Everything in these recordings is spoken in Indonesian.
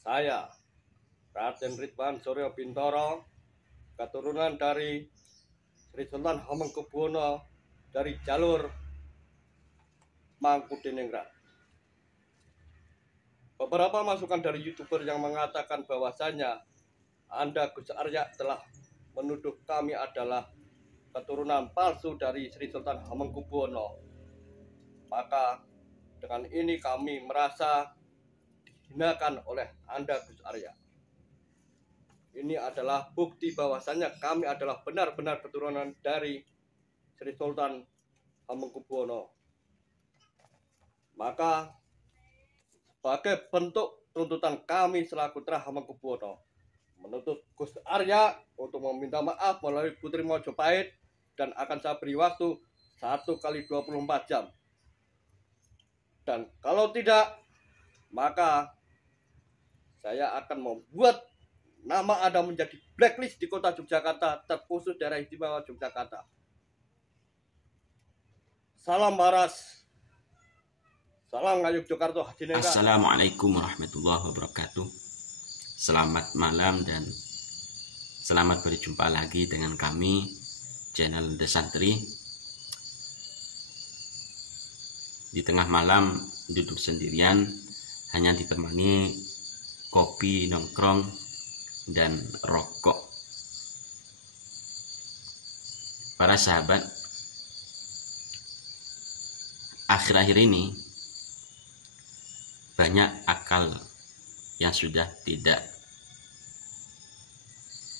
Saya, Raden Ridwan Suryo Bintoro, keturunan dari Sri Sultan Hamengkubuwono dari jalur Mangkubumi. Beberapa masukan dari YouTuber yang mengatakan bahwasanya Anda Gus Arya telah menuduh kami adalah keturunan palsu dari Sri Sultan Hamengkubuwono. Maka dengan ini kami merasa dihinakan oleh Anda Gus Arya. Ini adalah bukti bahwasanya kami adalah benar-benar keturunan dari Sri Sultan Hamengkubuwono. Maka sebagai bentuk tuntutan kami selaku Putra Hamengkubuwono menuntut Gus Arya untuk meminta maaf melalui Putri Mojopahit, dan akan saya beri waktu 1 kali 24 jam. Dan kalau tidak, maka saya akan membuat nama Anda menjadi blacklist di kota Yogyakarta, terkhusus daerah istimewa Yogyakarta. Salam waras. Salam ngayuk Jakarta. Assalamualaikum warahmatullahi wabarakatuh. Selamat malam dan selamat berjumpa lagi dengan kami, channel The Santri. Di tengah malam duduk sendirian, hanya ditemani kopi nongkrong dan rokok. Para sahabat, akhir-akhir ini banyak akal yang sudah tidak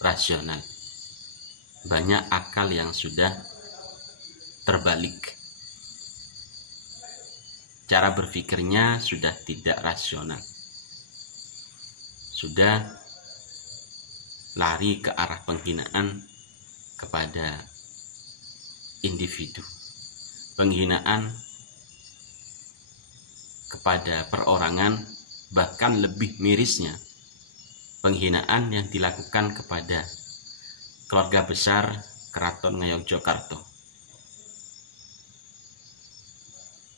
rasional, banyak akal yang sudah terbalik, cara berpikirnya sudah tidak rasional, sudah lari ke arah penghinaan kepada individu, penghinaan kepada perorangan, bahkan lebih mirisnya penghinaan yang dilakukan kepada keluarga besar Keraton Ngayogyakarta.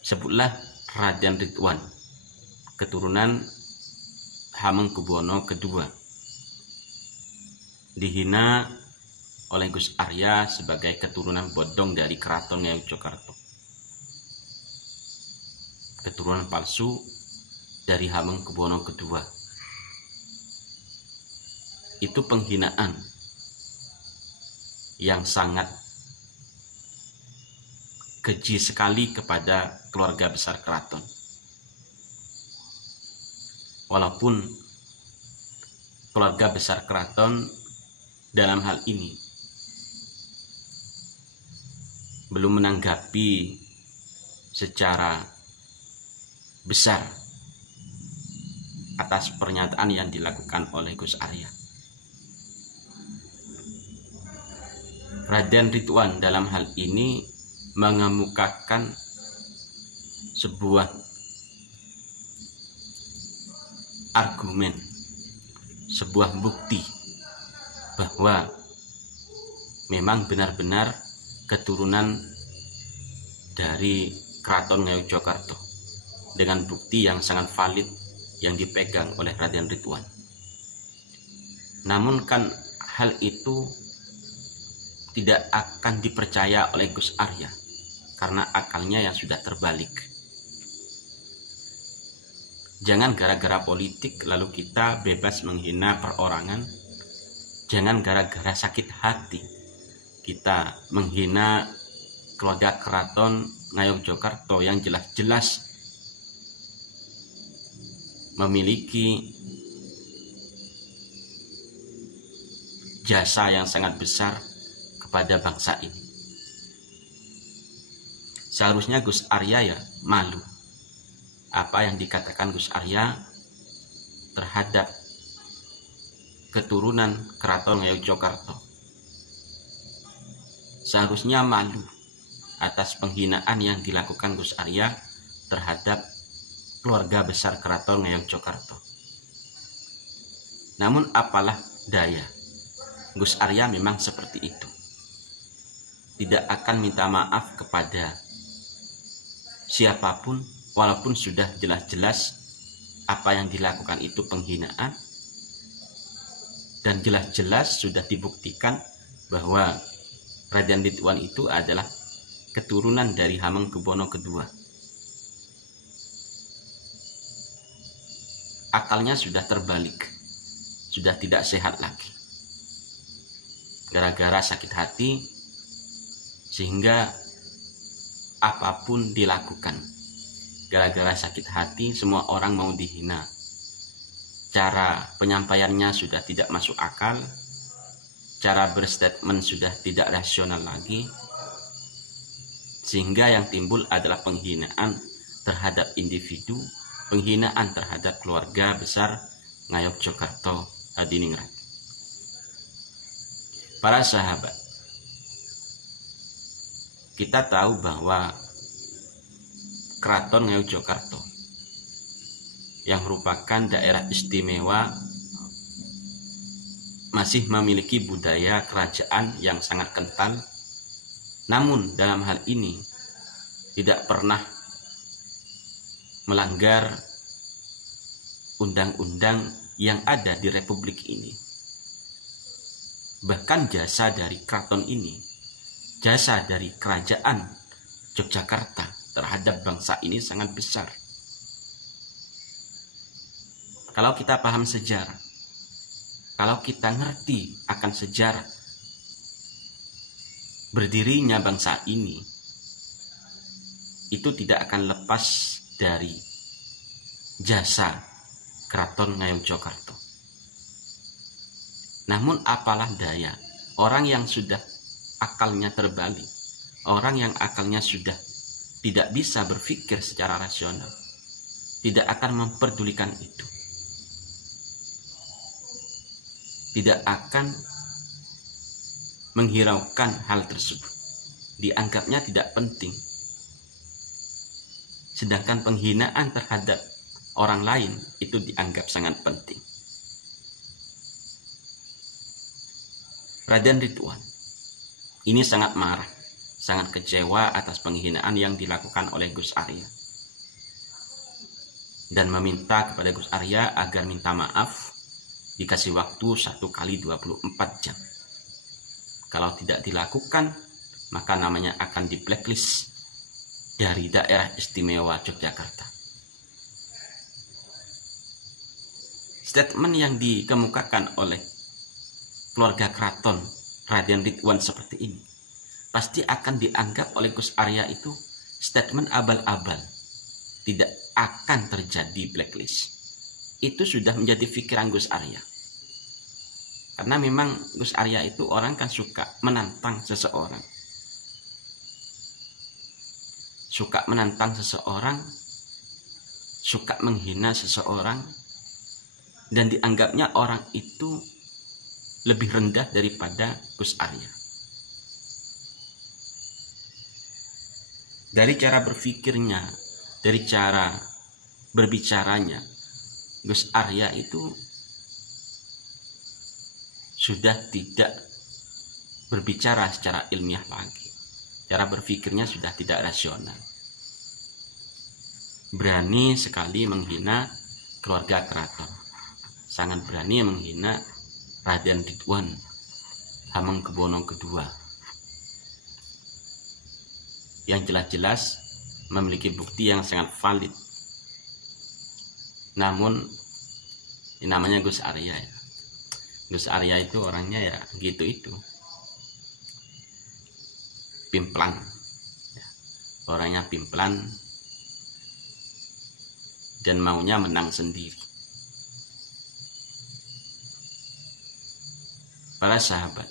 Sebutlah Raden Ridwan, keturunan Hamengkubuwono II, dihina oleh Gus Arya sebagai keturunan bodong dari Keraton Ngayogyakarta, keturunan palsu dari Hamengkubuwono II. Itu penghinaan yang sangat keji sekali kepada keluarga besar keraton. Walaupun keluarga besar keraton dalam hal ini belum menanggapi secara besar atas pernyataan yang dilakukan oleh Gus Arya. Raden Ridwan dalam hal ini mengemukakan sebuah argumen, sebuah bukti bahwa memang benar-benar keturunan dari Keraton Ngayogyakarta, dengan bukti yang sangat valid yang dipegang oleh Raden Ridwan. Namun kan hal itu tidak akan dipercaya oleh Gus Arya karena akalnya yang sudah terbalik. Jangan gara-gara politik lalu kita bebas menghina perorangan. Jangan gara-gara sakit hati kita menghina keluarga Keraton Ngayogyakarta yang jelas-jelas memiliki jasa yang sangat besar kepada bangsa ini. Seharusnya Gus Arya ya malu apa yang dikatakan Gus Arya terhadap keturunan Keraton Ngayogyakarta. Seharusnya malu atas penghinaan yang dilakukan Gus Arya terhadap keluarga besar Keraton Ngayogyakarta. Namun apalah daya, Gus Arya memang seperti itu. Tidak akan minta maaf kepada siapapun, walaupun sudah jelas-jelas apa yang dilakukan itu penghinaan, dan jelas-jelas sudah dibuktikan bahwa Raden Ridwan itu adalah keturunan dari Hamengkubuwono II. Akalnya sudah terbalik, sudah tidak sehat lagi. Gara-gara sakit hati, sehingga apapun dilakukan. Gara-gara sakit hati, semua orang mau dihina. Cara penyampaiannya sudah tidak masuk akal, cara berstatement sudah tidak rasional lagi, sehingga yang timbul adalah penghinaan terhadap individu, penghinaan terhadap keluarga besar Ngayogyakarta Hadiningrat. Para sahabat, kita tahu bahwa Keraton Ngayogyakarta yang merupakan daerah istimewa masih memiliki budaya kerajaan yang sangat kental, namun dalam hal ini tidak pernah melanggar undang-undang yang ada di Republik ini. Bahkan jasa dari keraton ini, jasa dari kerajaan Yogyakarta terhadap bangsa ini sangat besar. Kalau kita paham sejarah, kalau kita ngerti akan sejarah berdirinya bangsa ini, itu tidak akan lepas dari jasa Keraton Ngayogyakarta. Namun apalah daya, orang yang sudah akalnya terbalik, orang yang akalnya sudah tidak bisa berpikir secara rasional, tidak akan memperdulikan itu, tidak akan menghiraukan hal tersebut, dianggapnya tidak penting. Sedangkan penghinaan terhadap orang lain itu dianggap sangat penting. Raden Ridwan ini sangat marah, sangat kecewa atas penghinaan yang dilakukan oleh Gus Arya, dan meminta kepada Gus Arya agar minta maaf, dikasih waktu 1 kali 24 jam. Kalau tidak dilakukan, maka namanya akan di blacklist dari daerah istimewa Yogyakarta. Statement yang dikemukakan oleh keluarga keraton Raden Ridwan seperti ini pasti akan dianggap oleh Gus Arya itu statement abal-abal, tidak akan terjadi blacklist. Itu sudah menjadi pikiran Gus Arya. Karena memang Gus Arya itu orang kan suka menantang seseorang. Suka menantang seseorang, suka menghina seseorang, dan dianggapnya orang itu lebih rendah daripada Gus Arya. Dari cara berpikirnya, dari cara berbicaranya, Gus Arya itu sudah tidak berbicara secara ilmiah lagi. Cara berpikirnya sudah tidak rasional. Berani sekali menghina keluarga keraton. Sangat berani menghina Raden Ridwan Hamengkubuwono II, yang jelas-jelas memiliki bukti yang sangat valid. Namun ini namanya Gus Arya ya. Gus Arya itu orangnya ya gitu-itu, pimplan ya. Orangnya pimplan dan maunya menang sendiri. Para sahabat,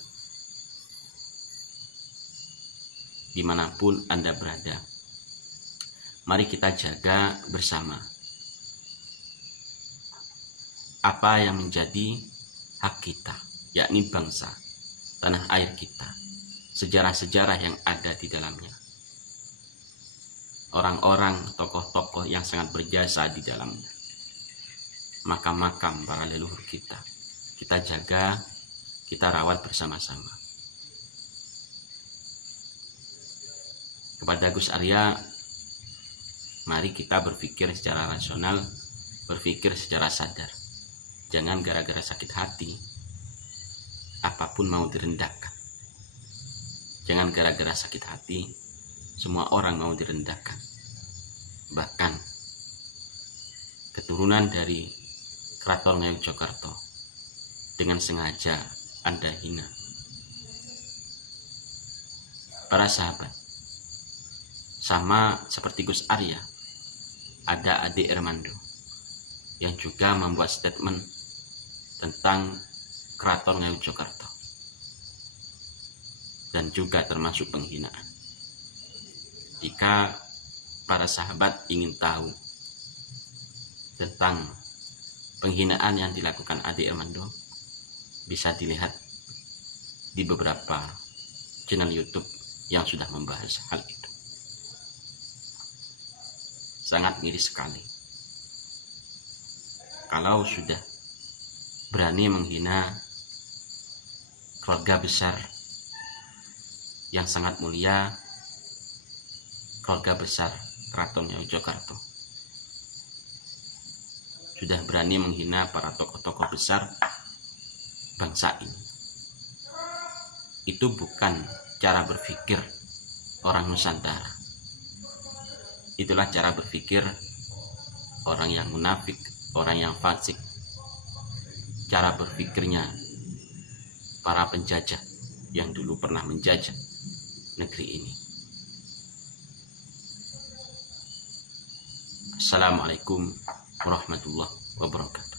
dimanapun Anda berada, mari kita jaga bersama apa yang menjadi hak kita, yakni bangsa, tanah air kita, sejarah-sejarah yang ada di dalamnya, orang-orang, tokoh-tokoh yang sangat berjasa di dalamnya, makam-makam para leluhur kita jaga, kita rawat bersama-sama. Kepada Gus Arya, mari kita berpikir secara rasional berpikir secara sadar. Jangan gara-gara sakit hati apapun mau direndahkan. Jangan gara-gara sakit hati semua orang mau direndahkan. Bahkan keturunan dari Keraton Ngayogyakarta dengan sengaja Anda hina. Para sahabat, sama seperti Gus Arya, ada Ade Armando yang juga membuat statement tentang Keraton Ngayogyakarta dan juga termasuk penghinaan. Jika para sahabat ingin tahu tentang penghinaan yang dilakukan Ade Armando, bisa dilihat di beberapa channel YouTube yang sudah membahas hal itu. Sangat miris sekali kalau sudah berani menghina keluarga besar yang sangat mulia, keluarga besar Keraton Ngayogyakarta. Sudah berani menghina para tokoh-tokoh besar bangsa ini. Itu bukan cara berpikir orang Nusantara. Itulah cara berpikir orang yang munafik, orang yang fasik. Cara berpikirnya para penjajah yang dulu pernah menjajah negeri ini. Assalamualaikum warahmatullahi wabarakatuh.